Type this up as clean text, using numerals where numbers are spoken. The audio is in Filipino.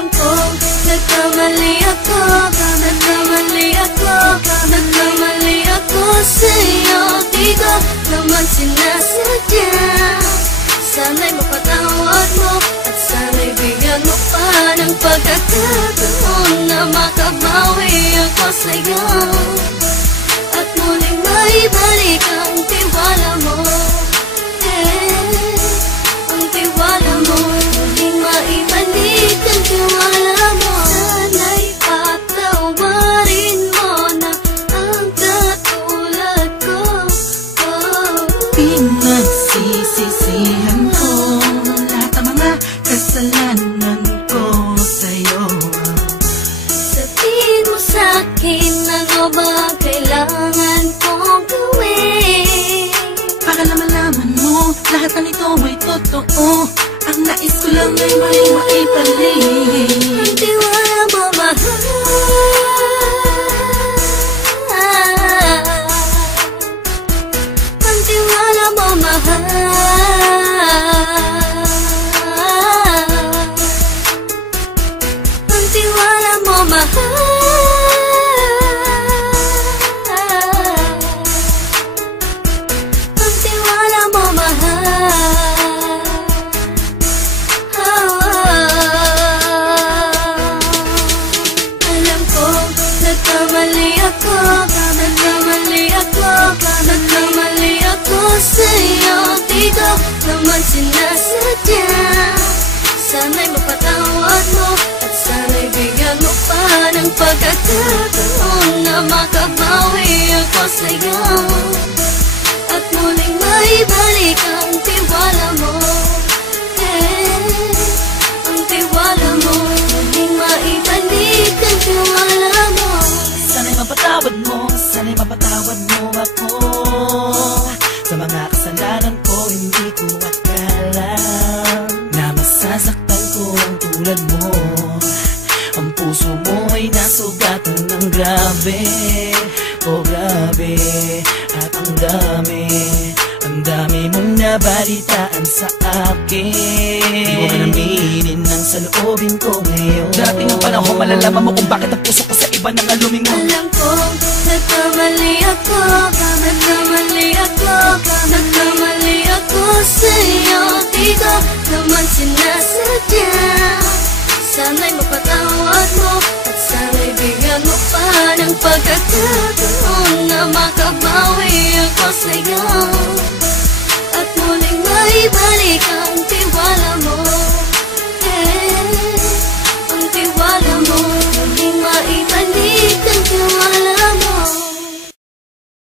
Alam kong nagkamali ako, nagkamali ako sa'yo. Di ko naman sinasadya. Sana'y mapatawad mo at sana'y bigyan mo pa ng pagkakataon na makabawi ako sa'yo at muling maibalik ang tiwala mo. Ang tiwala mo, muling maibalik ang tiwala mo. Sana'y patawarin mo na ang katulad ko. Pinagsisisihan ko lahat ng mga kasalanan ko sa'yo. Sabihin mo sa'kin ano ba kailangan kong gawin Para malaman mo lahat ng ito ay totoo. Ang nais ko lang ay maibalik ang tiwala mo, mahal. Ang tiwala mo, mahal. Ang tiwala mo, mahal. Ang tiwala mo, mahal. Alam ko, nagkamali ako sa'yo. Di ko naman sinasadya. Sana'y mapatawad mo at sana'y bigyan mo pa ng pagkakataon na makabawi ako sa'yo at muling maibalik ang tiwala mo. Ang tiwala mo, muling maibalik ang tiwala mo. Sana'y mapatawad mo ako sa mga kasalanan ko. Hindi ko akala na masasaktan ko ang tulad mo. Ang puso mo ay nasugatan ng grabe, oh grabe. At ang dami mong nabalitaan sa akin. Di ko man aminin ang saloobin ko ngayon. Darating ang panahon, malalaman mo kung bakit ang puso ko sa iba nang alumingon. Alam kong nagkamali ako sa'yo. Di ko naman sinasadya. Sana'y mapatawad mo at sana'y bigyan mo pa ng pagkakataon na makabawi ako sa'yo